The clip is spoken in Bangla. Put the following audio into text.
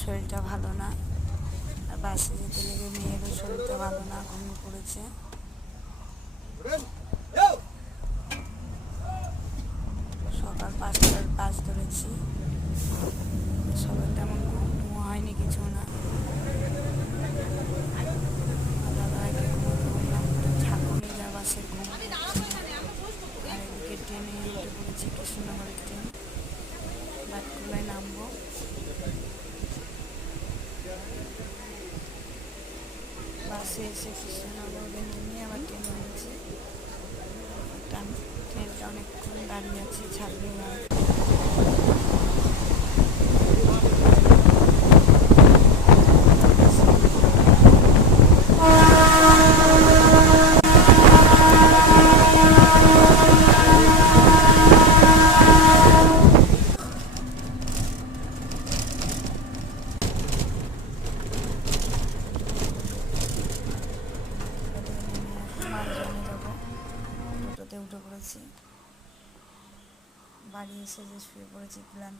শরীরটা ভালো না, আর বাসে যেতে লেগে মেয়েরও শরীরটা ভালো না, ঘুমিয়ে পড়েছে। সকাল 5টার বাস ধরেছি, সবার তেমন ঘুম হয়নি, কিছু না। দাদাকে ঘুমোতে বললাম, ঝাঁকুনি যা বাসের ঘুম। আর এদিকে ট্রেনে উঠে পড়েছি, কৃষ্ণনগরের ট্রেন, বাটকুলায় নামবো। বাসে এসে কৃষ্ণনগরে নেমে আবার ট্রেনে উঠেছি। ট্রেনটা অনেকক্ষণ দাঁড়িয়ে আছি, ছাড়বে না। মালজনে যাবো, টোটোতে উঠে পড়েছি। বাড়ি এসে যে শুয়ে পড়েছি ক্লান্ত